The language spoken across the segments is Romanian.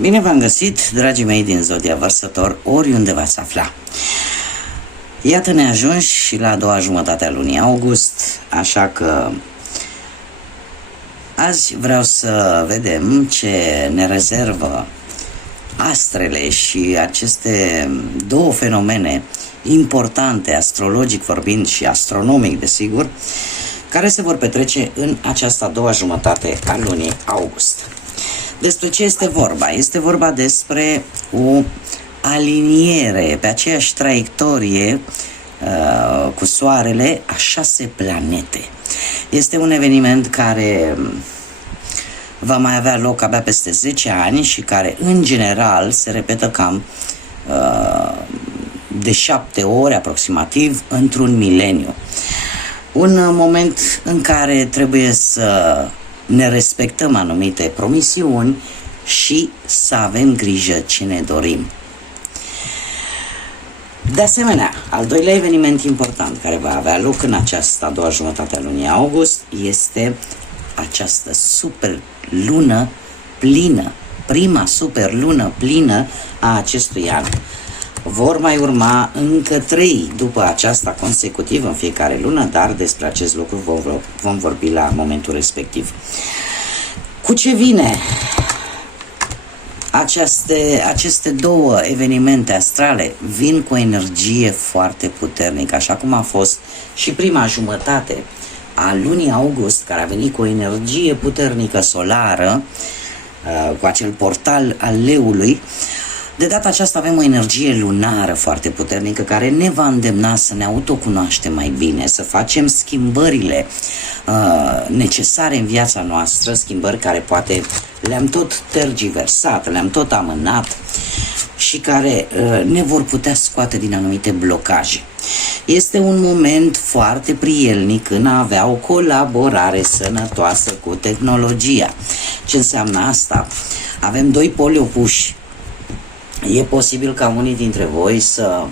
Bine v-am găsit, dragii mei din Zodia Vărsător, oriunde v-ați afla. Iată ne ajungi și la a doua jumătate a lunii august, așa că azi vreau să vedem ce ne rezervă astrele și aceste două fenomene importante, astrologic vorbind și astronomic desigur, care se vor petrece în această a doua jumătate a lunii august. Despre ce este vorba? Este vorba despre o aliniere pe aceeași traiectorie cu Soarele a 6 planete. Este un eveniment care va mai avea loc abia peste 10 ani și care în general se repetă cam de 7 ori aproximativ într-un mileniu. Un moment în care trebuie să ne respectăm anumite promisiuni și să avem grijă ce ne dorim. De asemenea, al doilea eveniment important care va avea loc în această a doua jumătate a lunii august este această superlună plină, prima superlună plină a acestui an. Vor mai urma încă 3 după aceasta consecutiv în fiecare lună, dar despre acest lucru vom vorbi la momentul respectiv. Cu ce vine aceste două evenimente astrale? Vin cu o energie foarte puternică, așa cum a fost și prima jumătate a lunii august, care a venit cu o energie puternică solară, cu acel portal al leului. De data aceasta avem o energie lunară foarte puternică care ne va îndemna să ne autocunoaștem mai bine, să facem schimbările necesare în viața noastră, schimbări care poate le-am tot tergiversat, le-am tot amânat și care ne vor putea scoate din anumite blocaje. Este un moment foarte prielnic în a avea o colaborare sănătoasă cu tehnologia. Ce înseamnă asta? Avem doi poli opuși. E posibil ca unii dintre voi să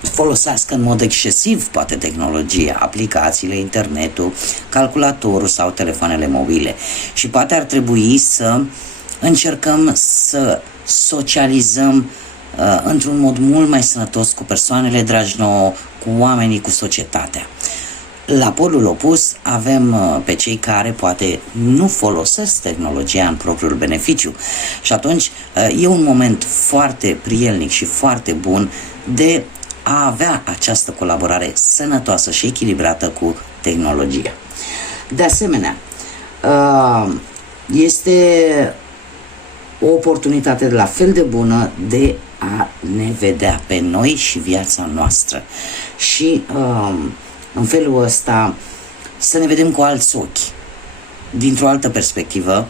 folosească în mod excesiv poate tehnologia, aplicațiile, internetul, calculatorul sau telefoanele mobile. Și poate ar trebui să încercăm să socializăm într-un mod mult mai sănătos cu persoanele dragi nouă, cu oamenii, cu societatea. La polul opus avem pe cei care poate nu folosesc tehnologia în propriul beneficiu și atunci e un moment foarte prielnic și foarte bun de a avea această colaborare sănătoasă și echilibrată cu tehnologia. De asemenea, este o oportunitate la fel de bună de a ne vedea pe noi și viața noastră și în felul ăsta să ne vedem cu alți ochi, dintr-o altă perspectivă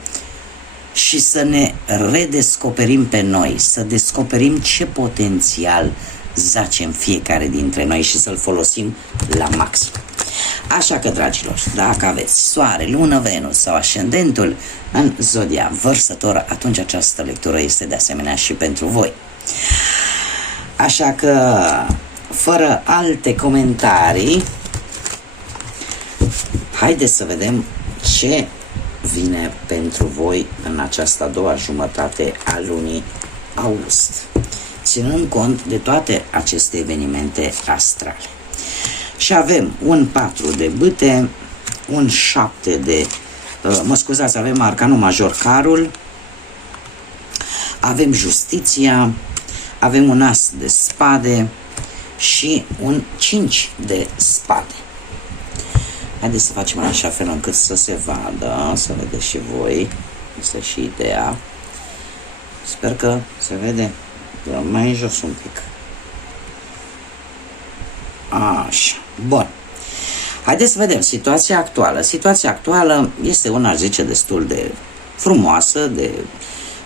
și să ne redescoperim pe noi, să descoperim ce potențial zace în fiecare dintre noi și să-l folosim la maxim. Așa că, dragilor, dacă aveți Soare, Lună, Venus sau ascendentul în Zodia Vărsător, atunci această lectură este de asemenea și pentru voi. Așa că, fără alte comentarii, haideți să vedem ce vine pentru voi în această a doua jumătate a lunii august, ținând cont de toate aceste evenimente astrale. Și avem un 4 de bâte, un 7 de... avem arcanul major Carul, avem justiția, avem un as de spade și un 5 de spade. Haideți să facem în așa fel încât să se vadă, să vedeți și voi, este și ideea. Sper că se vede mai jos un pic. Așa, bun. Haideți să vedem situația actuală. Situația actuală este una, aș zice, destul de frumoasă, de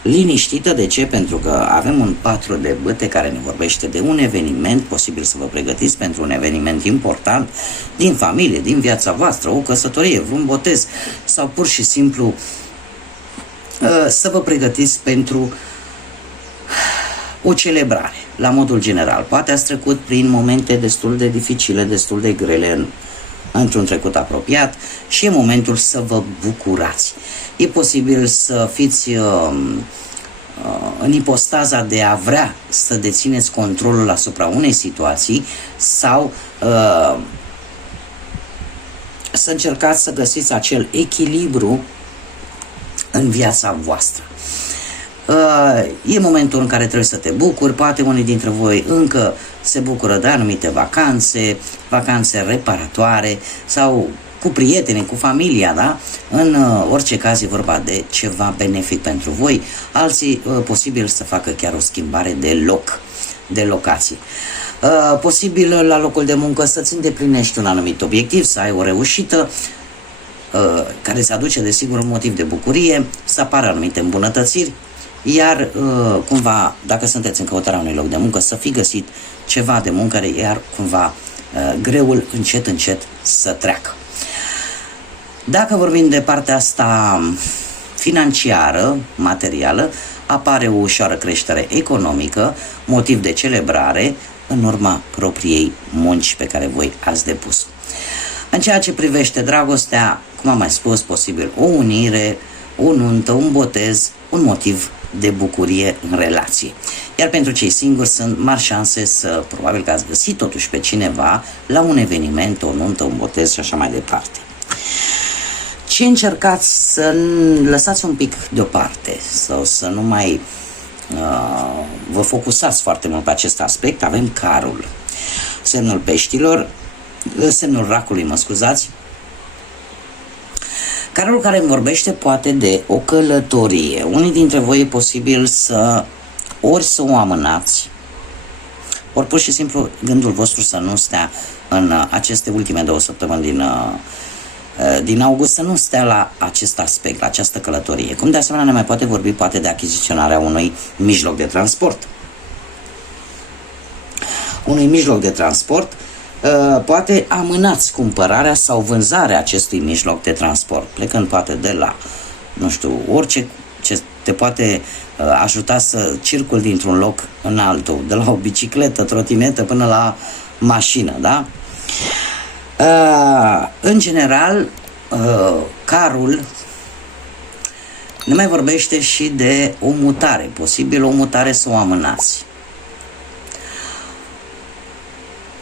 liniștită. De ce? Pentru că avem un 4 de bâte care ne vorbește de un eveniment, posibil să vă pregătiți pentru un eveniment important din familie, din viața voastră, o căsătorie, vreun botez sau pur și simplu să vă pregătiți pentru o celebrare, la modul general. Poate ați trecut prin momente destul de dificile, destul de grele în într-un trecut apropiat și e momentul să vă bucurați. E posibil să fiți în ipostaza de a vrea să dețineți controlul asupra unei situații sau să încercați să găsiți acel echilibru în viața voastră. E momentul în care trebuie să te bucuri, poate unii dintre voi încă se bucură de anumite vacanțe reparatoare sau cu prietenii, cu familia, da? În orice caz e vorba de ceva benefic pentru voi, alții posibil să facă chiar o schimbare de locație. Posibil la locul de muncă să-ți îndeplinești un anumit obiectiv, să ai o reușită care îți aduce desigur un motiv de bucurie, să apară anumite îmbunătățiri, iar cumva, dacă sunteți în căutarea unui loc de muncă, să fi găsit ceva de muncă, iar cumva greul încet să treacă. Dacă vorbim de partea asta financiară, materială, apare o ușoară creștere economică, motiv de celebrare în urma propriei munci pe care voi ați depus. În ceea ce privește dragostea, cum am mai spus, posibil o unire, o nuntă, un botez, un motiv de bucurie în relație. Iar pentru cei singuri sunt mari șanse să, probabil că ați găsit totuși pe cineva la un eveniment, o nuntă, un botez și așa mai departe. Ce încercați să lăsați un pic deoparte sau să nu mai vă focusați foarte mult pe acest aspect, avem carul, semnul peștilor, semnul racului, mă scuzați. Carul care îmi vorbește poate de o călătorie. Unii dintre voi e posibil ori să o amânați, ori pur și simplu gândul vostru să nu stea în aceste ultime 2 săptămâni din august, să nu stea la acest aspect, la această călătorie. Cum de asemenea ne mai poate vorbi poate de achiziționarea unui mijloc de transport. Unui mijloc de transport, poate amânați cumpărarea sau vânzarea acestui mijloc de transport, plecând poate de la, nu știu, orice ce te poate ajuta să circuli dintr-un loc în altul, de la o bicicletă, trotinetă până la mașină, da? În general, carul ne mai vorbește și de o mutare, posibil o mutare să o amânați.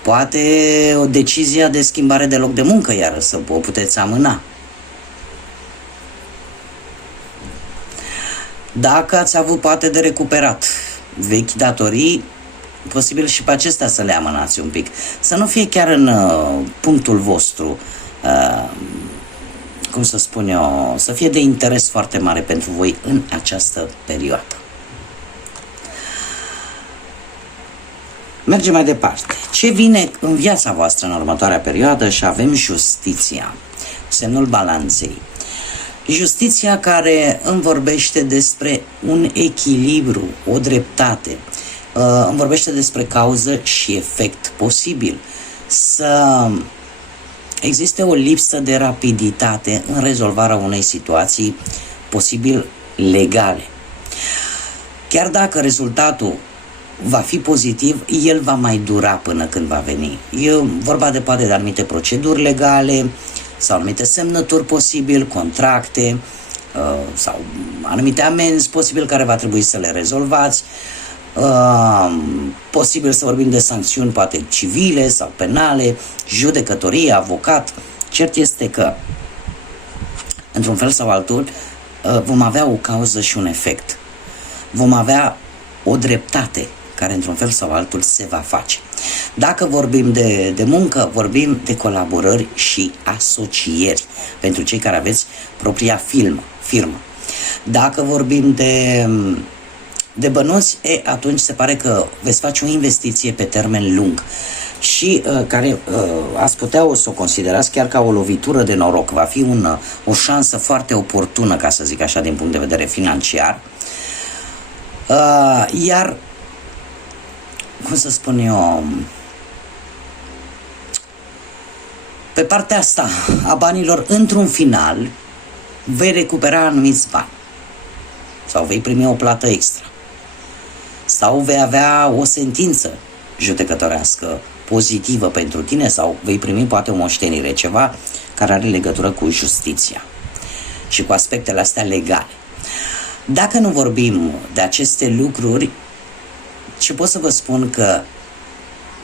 Poate o decizie de schimbare de loc de muncă, iar să o puteți amâna. Dacă ați avut poate de recuperat vechi datorii, posibil și pe acestea să le amânați un pic. Să nu fie chiar în punctul vostru, cum să spun eu, să fie de interes foarte mare pentru voi în această perioadă. Mergem mai departe. Ce vine în viața voastră în următoarea perioadă? Și avem justiția, semnul balanței. Justiția care îmi vorbește despre un echilibru, o dreptate, îmi vorbește despre cauză și efect posibil. Să existe o lipsă de rapiditate în rezolvarea unei situații posibil legale. Chiar dacă rezultatul va fi pozitiv, el va mai dura până când va veni. E vorba de poate de anumite proceduri legale sau anumite semnături posibil, contracte sau anumite amenzi posibil care va trebui să le rezolvați. Posibil să vorbim de sancțiuni poate civile sau penale, judecătorie, avocat. Cert este că într-un fel sau altul vom avea o cauză și un efect. Vom avea o dreptate care într-un fel sau altul se va face. Dacă vorbim de muncă, vorbim de colaborări și asocieri pentru cei care aveți propria firmă. Dacă vorbim de bănuți, atunci se pare că veți face o investiție pe termen lung și care ați putea să o considerați chiar ca o lovitură de noroc. Va fi o șansă foarte oportună, ca să zic așa, din punct de vedere financiar. Iar, cum să spun eu, pe partea asta a banilor, într-un final, vei recupera anumiți bani sau vei primi o plată extra sau vei avea o sentință judecătorească pozitivă pentru tine sau vei primi poate o moștenire, ceva care are legătură cu justiția și cu aspectele astea legale. Dacă nu vorbim de aceste lucruri, ce pot să vă spun că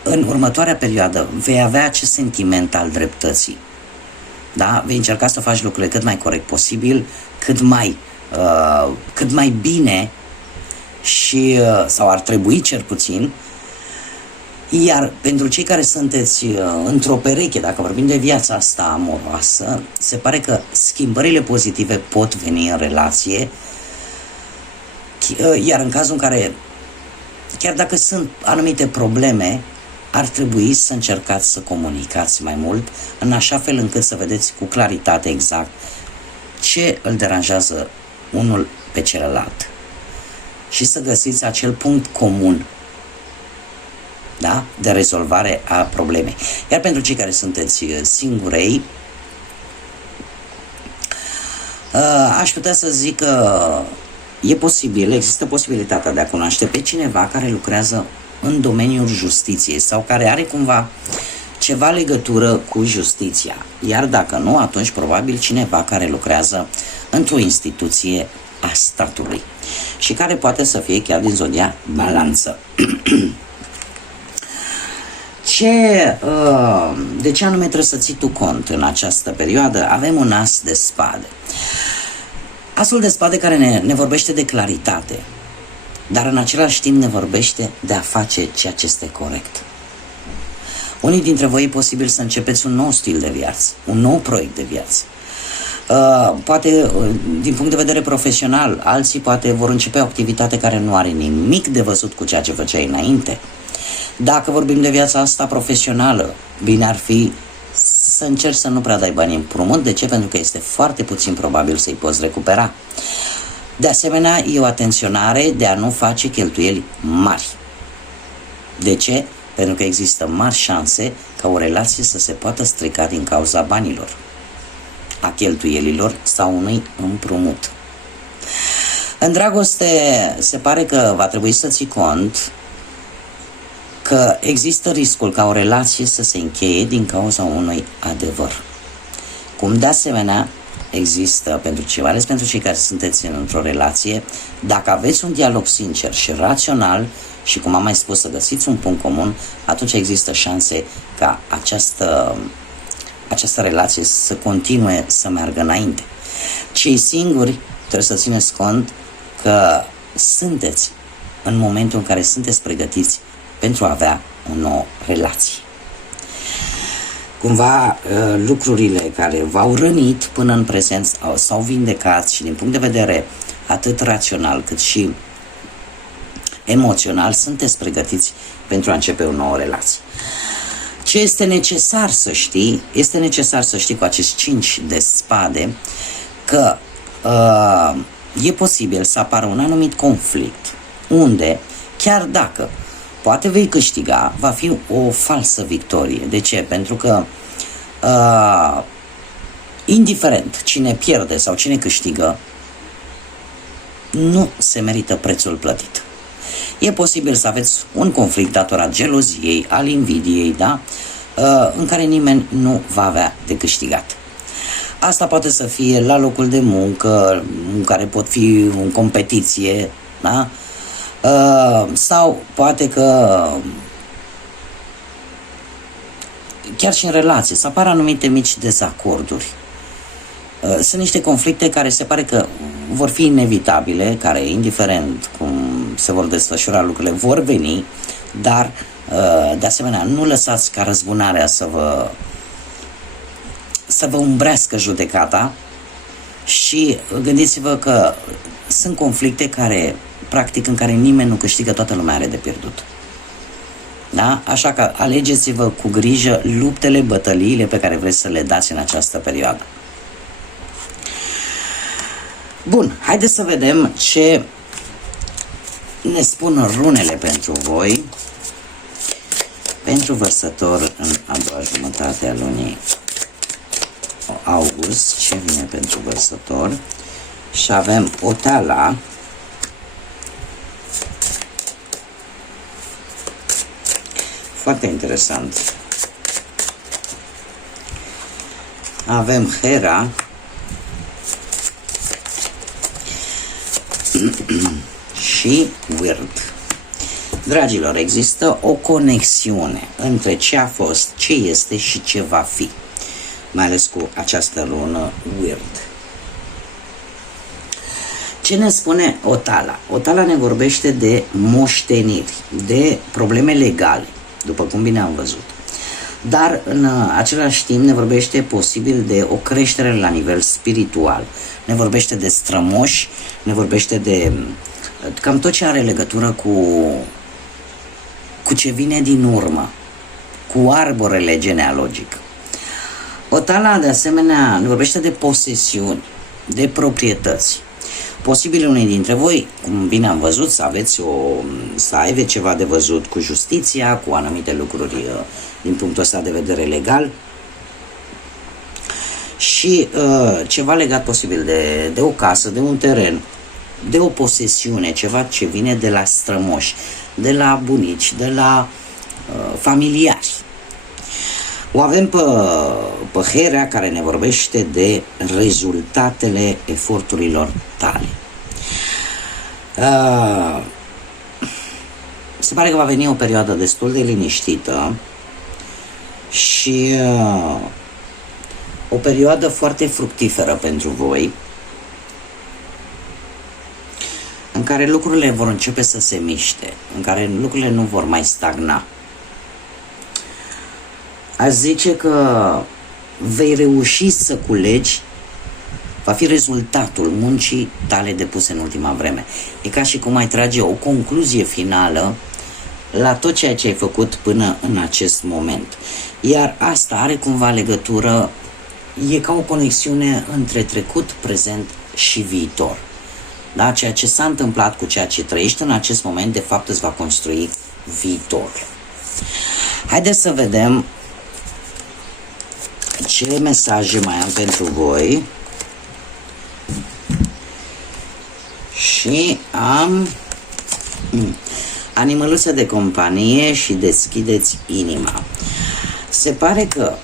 în următoarea perioadă vei avea acest sentiment al dreptății. Da? Vei încerca să faci lucrurile cât mai corect posibil, cât mai bine și, sau ar trebui cel puțin. Iar pentru cei care sunteți într-o pereche, dacă vorbim de viața asta amoroasă, se pare că schimbările pozitive pot veni în relație, iar în cazul în care, chiar dacă sunt anumite probleme, ar trebui să încercați să comunicați mai mult, în așa fel încât să vedeți cu claritate exact ce îl deranjează unul pe celălalt și să găsiți acel punct comun, da? De rezolvare a problemei. Iar pentru cei care sunteți singurei, aș putea să zic că e posibil, există posibilitatea de a cunoaște pe cineva care lucrează în domeniul justiției sau care are cumva ceva legătură cu justiția. Iar dacă nu, atunci probabil cineva care lucrează într-o instituție a statului și care poate să fie chiar din zodia Balanță. De ce anume trebuie să ții tu cont în această perioadă? Avem un as de spade. Asul de spade care ne vorbește de claritate, dar în același timp ne vorbește de a face ceea ce este corect. Unii dintre voi e posibil să începeți un nou stil de viață, un nou proiect de viață. Poate din punct de vedere profesional, alții poate vor începe o activitate care nu are nimic de văzut cu ceea ce făceai înainte. Dacă vorbim de viața asta profesională, bine ar fi să încerci să nu prea dai bani împrumut. De ce? Pentru că este foarte puțin probabil să-i poți recupera. De asemenea, e o atenționare de a nu face cheltuieli mari. De ce? Pentru că există mari șanse ca o relație să se poată strica din cauza banilor, a cheltuielilor sau unui împrumut. În dragoste se pare că va trebui să ții cont că există riscul ca o relație să se încheie din cauza unui adevăr. Cum de asemenea există ales pentru cei care sunteți într-o relație, dacă aveți un dialog sincer și rațional și, cum am mai spus, să găsiți un punct comun, atunci există șanse ca această relație să continue să meargă înainte. Cei singuri trebuie să țineți cont că sunteți în momentul în care sunteți pregătiți pentru a avea o nouă relație. Cumva lucrurile care v-au rănit până în prezent s-au vindecat și din punct de vedere atât rațional cât și emoțional sunteți pregătiți pentru a începe o nouă relație. Ce este necesar să știi? Este necesar să știi cu acești 5 de spade că e posibil să apară un anumit conflict unde, chiar dacă poate vei câștiga, va fi o falsă victorie. De ce? Pentru că indiferent cine pierde sau cine câștigă, nu se merită prețul plătit. E posibil să aveți un conflict datorat geloziei, al invidiei, da? În care nimeni nu va avea de câștigat. Asta poate să fie la locul de muncă, în care pot fi în competiție, da? Sau poate că chiar și în relație să apară anumite mici dezacorduri. Sunt niște conflicte care se pare că vor fi inevitabile, care, indiferent cum se vor desfășura lucrurile, vor veni, dar de asemenea nu lăsați ca răzbunarea să vă umbrească judecata și gândiți-vă că sunt conflicte care, practic, în care nimeni nu câștigă, toată lumea are de pierdut. Da? Așa că alegeți-vă cu grijă luptele, bătăliile pe care vreți să le dați în această perioadă. Bun, haideți să vedem ce ne spun runele pentru voi, pentru Vărsător în a doua jumătate a lunii august. Ce vine pentru Vărsător? Și avem Oteala, Foarte interesant. Avem Hera și Weird. Dragilor, există o conexiune între ce a fost, ce este și ce va fi, mai ales cu această lună Weird. Ce ne spune Otala? Otala ne vorbește de moșteniri, de probleme legale, după cum bine am văzut. Dar în același timp ne vorbește posibil de o creștere la nivel spiritual. Ne vorbește de strămoși, ne vorbește de cam tot ce are legătură cu ce vine din urmă, cu arborele genealogic. Otala, de asemenea, ne vorbește de posesiuni, de proprietăți. Posibil unii dintre voi, cum bine am văzut, să aibă ceva de văzut cu justiția, cu anumite lucruri din punctul ăsta de vedere legal și ceva legat posibil de o casă, de un teren, de o posesiune, ceva ce vine de la strămoși, de la bunici, de la familiari. O avem pe Hera, care ne vorbește de rezultatele eforturilor tale. Se pare că va veni o perioadă destul de liniștită și o perioadă foarte fructiferă pentru voi, în care lucrurile vor începe să se miște, în care lucrurile nu vor mai stagna. Aș zice că vei reuși să culegi, va fi rezultatul muncii tale depuse în ultima vreme. E ca și cum ai trage o concluzie finală la tot ceea ce ai făcut până în acest moment. Iar asta are cumva legătură, e ca o conexiune între trecut, prezent și viitor. Da? Ceea ce s-a întâmplat cu ceea ce trăiești în acest moment, de fapt îți va construi viitorul. Haideți să vedem ce mesaje mai am pentru voi. Și am animăluțe de companie și deschideți inima. Se pare că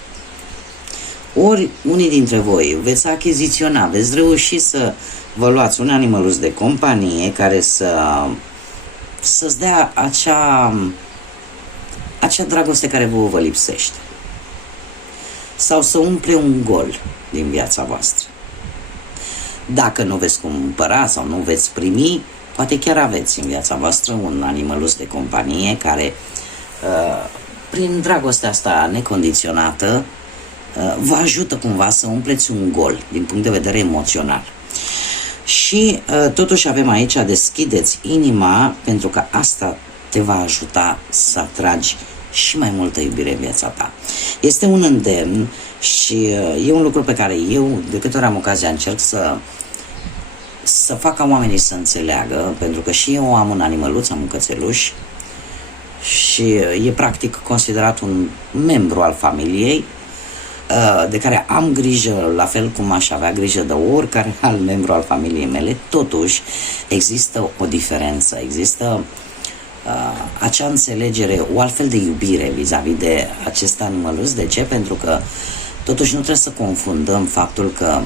ori unii dintre voi veți achiziționa, veți reuși să vă luați un animăluț de companie care să-ți dea acea dragoste care vă lipsește. Sau să umple un gol din viața voastră. Dacă nu veți cumpăra sau nu veți primi, poate chiar aveți în viața voastră un animăluț de companie care, prin dragostea asta necondiționată, vă ajută cumva să umpleți un gol din punct de vedere emoțional. Și totuși avem aici, deschideți inima, pentru că asta te va ajuta să atragi și mai multă iubire în viața ta. Este un îndemn și e un lucru pe care eu, de câte ori am ocazia, încerc să fac ca oamenii să înțeleagă, pentru că și eu am un animăluț, am un cățeluș și e practic considerat un membru al familiei, de care am grijă, la fel cum aș avea grijă de oricare alt membru al familiei mele. Totuși există o diferență, există acea înțelegere, o altfel de iubire vis-a-vis de acest animăluț. De ce? Pentru că totuși nu trebuie să confundăm faptul că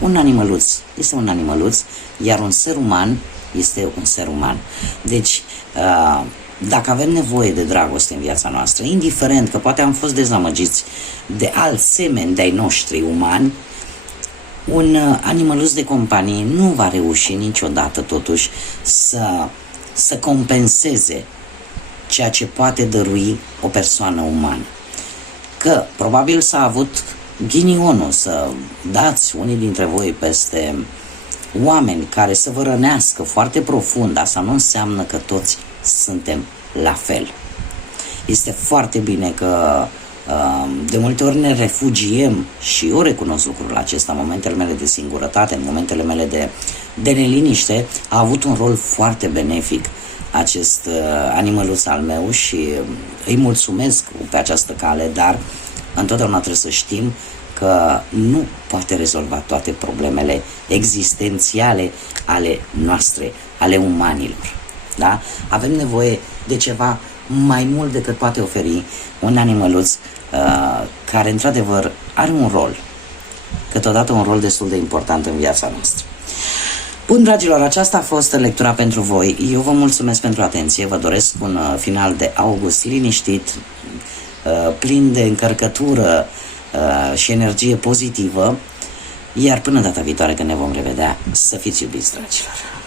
un animăluț este un animăluț, iar un ser uman este un ser uman. Deci, dacă avem nevoie de dragoste în viața noastră, indiferent că poate am fost dezamăgiți de alți semeni de-ai noștri umani, un animăluț de companie nu va reuși niciodată totuși să compenseze ceea ce poate dărui o persoană umană. Că probabil s-a avut ghinionul să dați unii dintre voi peste oameni care să vă rănească foarte profund. Asta nu înseamnă că toți suntem la fel. Este foarte bine că de multe ori ne refugiem, și eu recunosc lucrul acesta, în momentele mele de singurătate, în momentele mele de neliniște, a avut un rol foarte benefic acest animăluț al meu și îi mulțumesc pe această cale, dar întotdeauna trebuie să știm că nu poate rezolva toate problemele existențiale ale noastre, ale umanilor. Da? Avem nevoie de ceva mai mult decât poate oferi un animăluț care într-adevăr are un rol, câteodată un rol destul de important în viața noastră. Bun, dragilor, aceasta a fost lectura pentru voi. Eu vă mulțumesc pentru atenție, vă doresc un final de august liniștit, plin de încărcătură și energie pozitivă, iar până data viitoare când ne vom revedea, să fiți iubiți, dragilor!